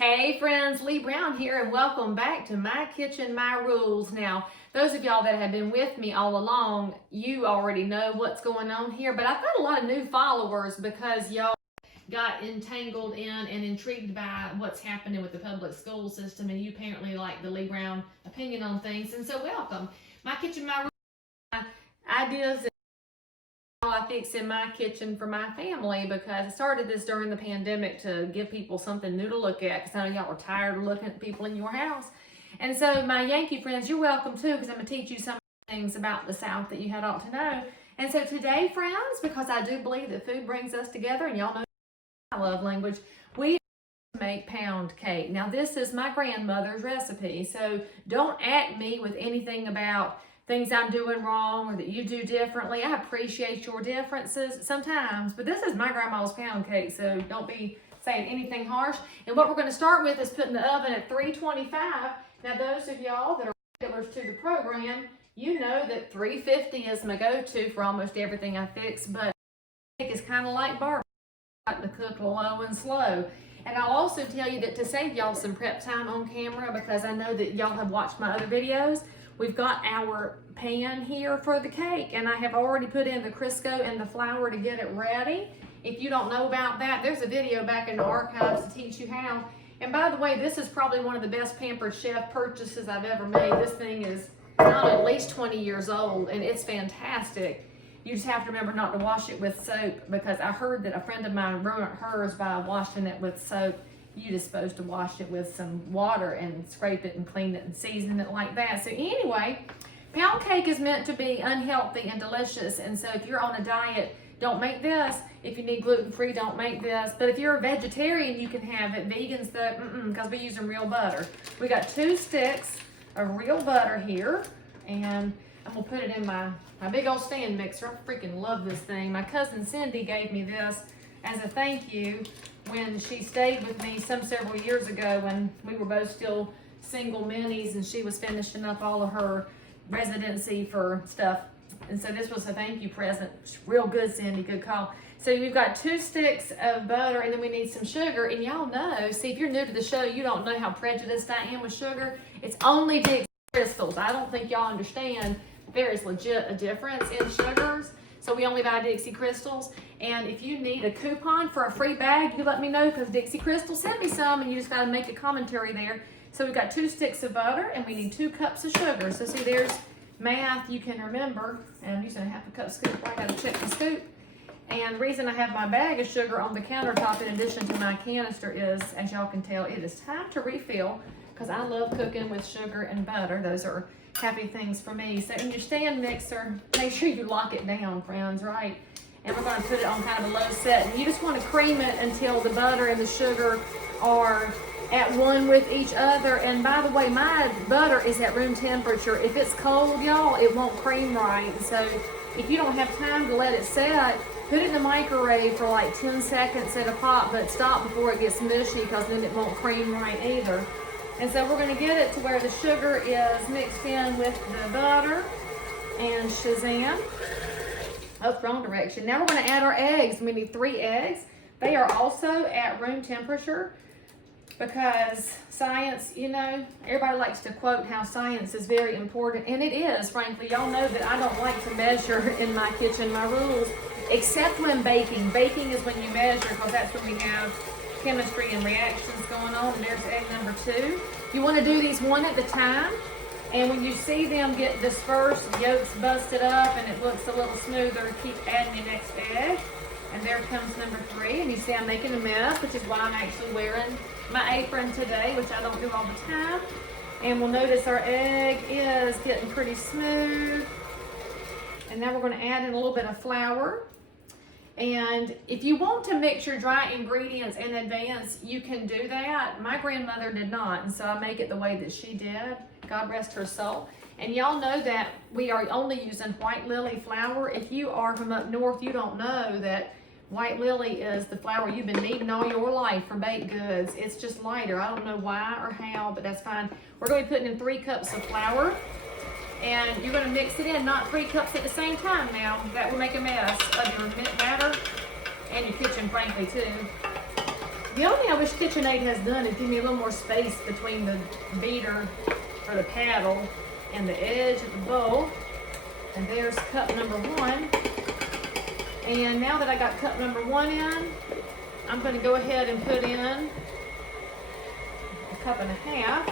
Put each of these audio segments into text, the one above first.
Hey friends, Leigh Brown here and welcome back to My Kitchen, My Rules. Now, those of y'all that have been with me all along, you already know what's going on here, but I've got a lot of new followers because y'all got entangled in and intrigued by what's happening with the public school system, and you apparently like the Leigh Brown opinion on things, and so welcome. My Kitchen, My Rules, my ideas I fix in my kitchen for my family, because I started this during the pandemic to give people something new to look at, because I know y'all are tired of looking at people in your house. And so my Yankee friends, you're welcome too, because I'm going to teach you some things about the South that you had ought to know. And so today, friends, because I do believe that food brings us together, and y'all know my love language, we make pound cake. Now this is my grandmother's recipe, so don't at me with anything about things I'm doing wrong or that you do differently. I appreciate your differences sometimes, but this is my grandma's pound cake, so don't be saying anything harsh. And what we're going to start with is putting the oven at 325. Now those of y'all that are regulars to the program, you know that 350 is my go-to for almost everything I fix, but cake is kind of like barbecue, I like to cook low and slow. And I'll also tell you that to save y'all some prep time on camera, because I know that y'all have watched my other videos, we've got our pan here for the cake, and I have already put in the Crisco and the flour to get it ready. If you don't know about that, there's a video back in the archives to teach you how. And by the way, this is probably one of the best Pampered Chef purchases I've ever made. This thing is at least 20 years old, and it's fantastic. You just have to remember not to wash it with soap, because I heard that a friend of mine ruined hers by washing it with soap. You're just supposed to wash it with some water and scrape it and clean it and season it like that. So anyway, pound cake is meant to be unhealthy and delicious. And so if you're on a diet, don't make this. If you need gluten-free, don't make this. But if you're a vegetarian, you can have it. Vegans, though, because we're using real butter. We got 2 sticks of real butter here. And I'm going to put it in my big old stand mixer. I freaking love this thing. My cousin Cindy gave me this as a thank you when she stayed with me several years ago, when we were both still single minis and she was finishing up all of her residency for stuff. And so this was a thank you present. Real good, Cindy, good call. So we've got 2 sticks of butter, and then we need some sugar. And y'all know, see, if you're new to the show, you don't know how prejudiced I am with sugar. It's only Dixie Crystals. I don't think y'all understand there is legit a difference in sugars. So we only buy Dixie Crystals. And if you need a coupon for a free bag, you let me know, because Dixie Crystals sent me some, and you just got to make a commentary there. So we've got 2 sticks of butter, and we need 2 cups of sugar. So see, there's math you can remember. And I'm using a ½ cup scoop. I got to check the scoop. And the reason I have my bag of sugar on the countertop in addition to my canister is, as y'all can tell, it is time to refill, because I love cooking with sugar and butter. Those are happy things for me. So in your stand mixer, make sure you lock it down, friends, right? And we're going to put it on kind of a low set. And you just want to cream it until the butter and the sugar are at one with each other. And by the way, my butter is at room temperature. If it's cold, y'all, it won't cream right. So if you don't have time to let it set, put it in the microwave for like 10 seconds at a pop, but stop before it gets mushy, because then it won't cream right either. And so we're going to get it to where the sugar is mixed in with the butter and Shazam. Oh, wrong direction. Now we're going to add our eggs. We need 3 eggs. They are also at room temperature, because science, you know, everybody likes to quote how science is very important, and it is, frankly. Y'all know that I don't like to measure in my kitchen, my rules, except when baking. Baking is when you measure, because that's when we have chemistry and reactions going on. And there's egg number 2. You want to do these one at a time, and when you see them get dispersed, yolks busted up, and it looks a little smoother, keep adding your next egg. And there comes number 3, and you see I'm making a mess, which is why I'm actually wearing my apron today, which I don't do all the time. And we'll notice our egg is getting pretty smooth. And now we're going to add in a little bit of flour. And if you want to mix your dry ingredients in advance, you can do that. My grandmother did not, and so I make it the way that she did. God rest her soul. And y'all know that we are only using white lily flour. If you are from up north, you don't know that white lily is the flour you've been needing all your life for baked goods. It's just lighter. I don't know why or how, but that's fine. We're going to be putting in 3 cups of flour. And you're going to mix it in, not 3 cups at the same time now. That will make a mess of your batter and your kitchen, frankly, too. The only thing I wish KitchenAid has done is give me a little more space between the beater or the paddle and the edge of the bowl. And there's cup number 1. And now that I got cup number 1 in, I'm going to go ahead and put in a cup and a half.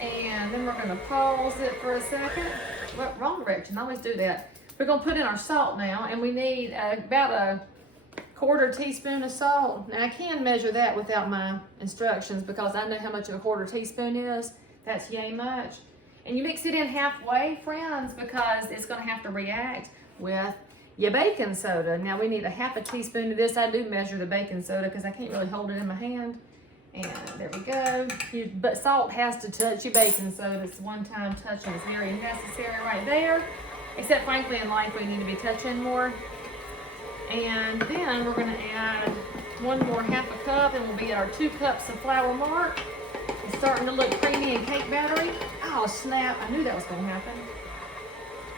And then we're going to pause it for a second. Well, wrong direction, I always do that. We're going to put in our salt now, and we need about a 1/4 teaspoon of salt. Now I can measure that without my instructions because I know how much a 1/4 teaspoon is. That's yay much. And you mix it in halfway, friends, because it's going to have to react with your baking soda. Now we need a 1/2 teaspoon of this. I do measure the baking soda because I can't really hold it in my hand. And there we go. But salt has to touch your baking soda. It's one-time touching. It's very necessary right there. Except frankly in life we need to be touching more. And then we're going to add one more 1/2 cup and we'll be at our 2 cups of flour mark. It's starting to look creamy and cake battery. Oh snap, I knew that was going to happen.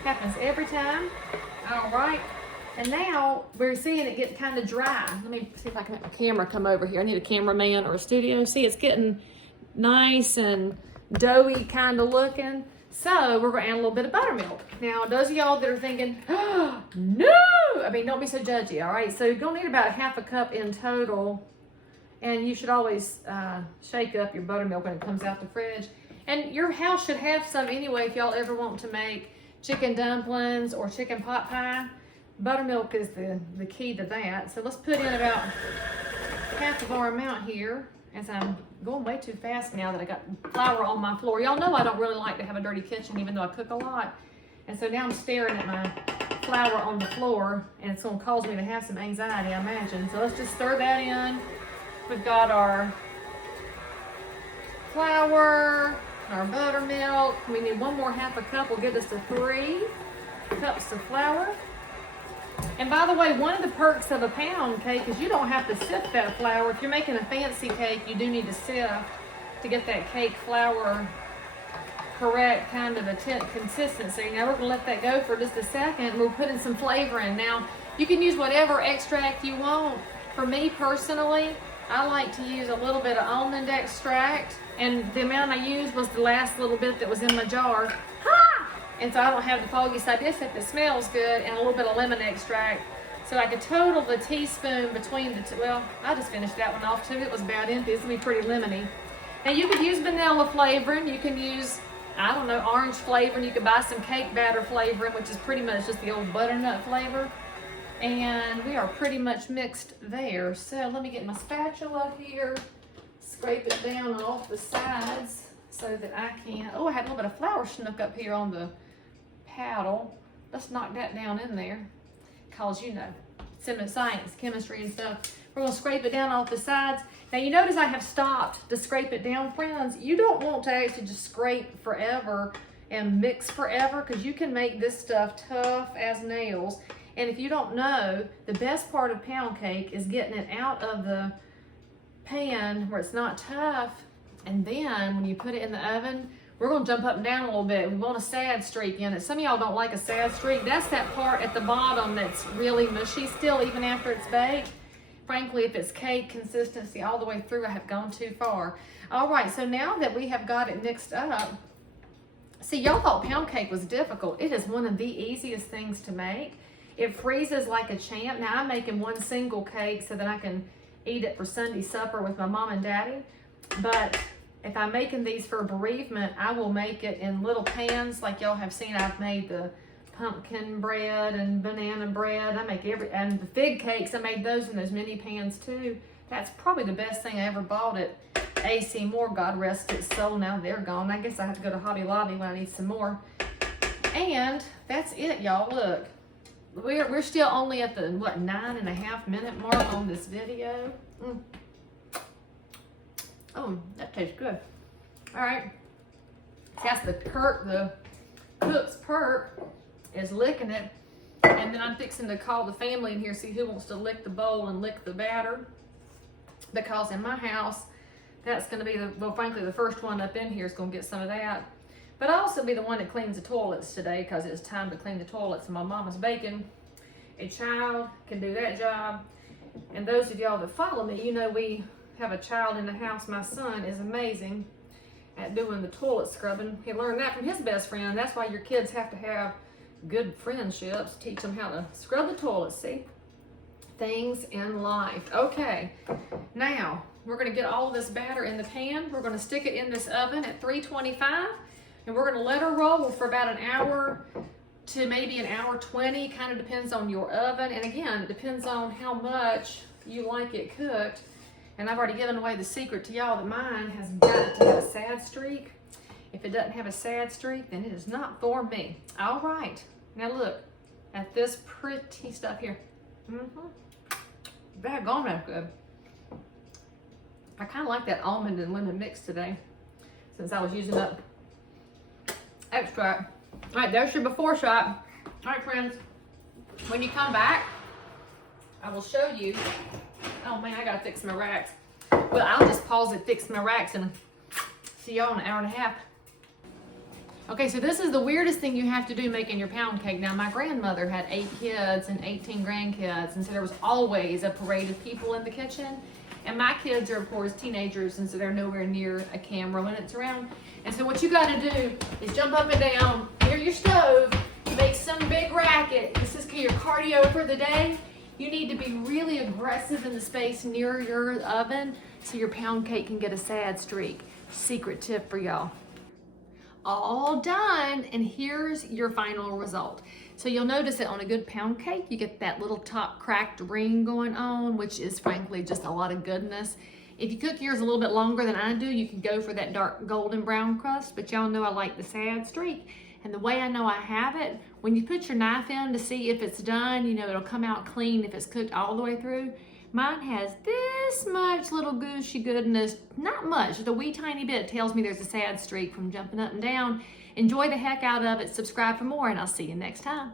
Happens every time. All right. And now we're seeing it get kind of dry. Let me see if I can make my camera come over here. I need a cameraman or a studio. See, it's getting nice and doughy kind of looking. So we're going to add a little bit of buttermilk. Now, those of y'all that are thinking, oh, no, I mean, don't be so judgy, all right? So you're going to need about a 1/2 cup in total. And you should always shake up your buttermilk when it comes out the fridge. And your house should have some anyway if y'all ever want to make chicken dumplings or chicken pot pie. Buttermilk is the key to that. So let's put in about 1/2 of our amount here. As I'm going way too fast now that I got flour on my floor. Y'all know I don't really like to have a dirty kitchen even though I cook a lot. And so now I'm staring at my flour on the floor and it's going to cause me to have some anxiety, I imagine. So let's just stir that in. We've got our flour, our buttermilk. We need one more 1/2 cup. Will get us to 3 cups of flour. And by the way, one of the perks of a pound cake is you don't have to sift that flour. If you're making a fancy cake, you do need to sift to get that cake flour correct kind of a consistency. Now we're going to let that go for just a second. We'll put in some flavor in. Now you can use whatever extract you want. For me personally, I like to use a little bit of almond extract, and the amount I used was the last little bit that was in my jar. And so I don't have the foggy side. This, if it smells good, and a little bit of lemon extract. So I could total the teaspoon between the two. Well, I just finished that one off too. It was about empty. It's gonna be pretty lemony. Now you could use vanilla flavoring. You can use, I don't know, orange flavoring. You could buy some cake batter flavoring, which is pretty much just the old butternut flavor. And we are pretty much mixed there. So let me get my spatula here. Scrape it down off the sides so that I can, oh, I had a little bit of flour snook up here on the paddle. Let's knock that down in there, cause you know, science, chemistry and stuff. We're gonna scrape it down off the sides. Now you notice I have stopped to scrape it down, friends. You don't want to actually just scrape forever and mix forever, because you can make this stuff tough as nails. And if you don't know, the best part of pound cake is getting it out of the pan where it's not tough, and then when you put it in the oven, we're going to jump up and down a little bit. We want a sad streak in it. Some of y'all don't like a sad streak. That's that part at the bottom that's really mushy still, even after it's baked. Frankly, if it's cake consistency all the way through, I have gone too far. All right, so now that we have got it mixed up, see, y'all thought pound cake was difficult. It is one of the easiest things to make. It freezes like a champ. Now, I'm making one single cake so that I can eat it for Sunday supper with my mom and daddy. But if I'm making these for bereavement, I will make it in little pans like y'all have seen. I've made the pumpkin bread and banana bread. I make and the fig cakes, I made those in those mini pans too. That's probably the best thing I ever bought at A.C. Moore, God rest its soul. Now they're gone. I guess I have to go to Hobby Lobby when I need some more. And that's it, y'all. Look, we're still only at the, what, 9.5 minute mark on this video. Oh, that tastes good. All right. That's the cook's perk is licking it. And then I'm fixing to call the family in here, see who wants to lick the bowl and lick the batter. Because in my house, that's going to be well, frankly, the first one up in here is going to get some of that. But I'll also be the one that cleans the toilets today, because it's time to clean the toilets. And my mama's baking a child can do that job. And those of y'all that follow me, you know we have a child in the house. My son is amazing at doing the toilet scrubbing. He learned that from his best friend. That's why your kids have to have good friendships. Teach them how to scrub the toilet, see? Things in life. Okay, now we're gonna get all of this batter in the pan. We're gonna stick it in this oven at 325, and we're gonna let her roll for about an hour to maybe an hour 20, kind of depends on your oven. And again, it depends on how much you like it cooked. And I've already given away the secret to y'all that mine has got to have a sad streak. If it doesn't have a sad streak, then it is not for me. All right, now look at this pretty stuff here. That gone that good. I kind of like that almond and lemon mix today, since I was using up extract. All right, there's your before shot. All right, friends, when you come back, I will show you. Oh man, I gotta fix my racks. Well, I'll just pause it, fix my racks, and see y'all in an hour and a half. Okay, so this is the weirdest thing you have to do making your pound cake. Now, my grandmother had 8 kids and 18 grandkids, and so there was always a parade of people in the kitchen. And my kids are, of course, teenagers, and so they're nowhere near a camera when it's around. And so what you gotta do is jump up and down near your stove, make some big racket. This is your cardio for the day. You need to be really aggressive in the space near your oven so your pound cake can get a sad streak. Secret tip for y'all. All done, and here's your final result. So you'll notice that on a good pound cake, you get that little top cracked ring going on, which is frankly just a lot of goodness. If you cook yours a little bit longer than I do, you can go for that dark golden brown crust, but y'all know I like the sad streak. And the way I know I have it, when you put your knife in to see if it's done, you know, it'll come out clean if it's cooked all the way through. Mine has this much little gushy goodness, not much, the wee tiny bit tells me there's a sad streak from jumping up and down. Enjoy the heck out of it, subscribe for more, and I'll see you next time.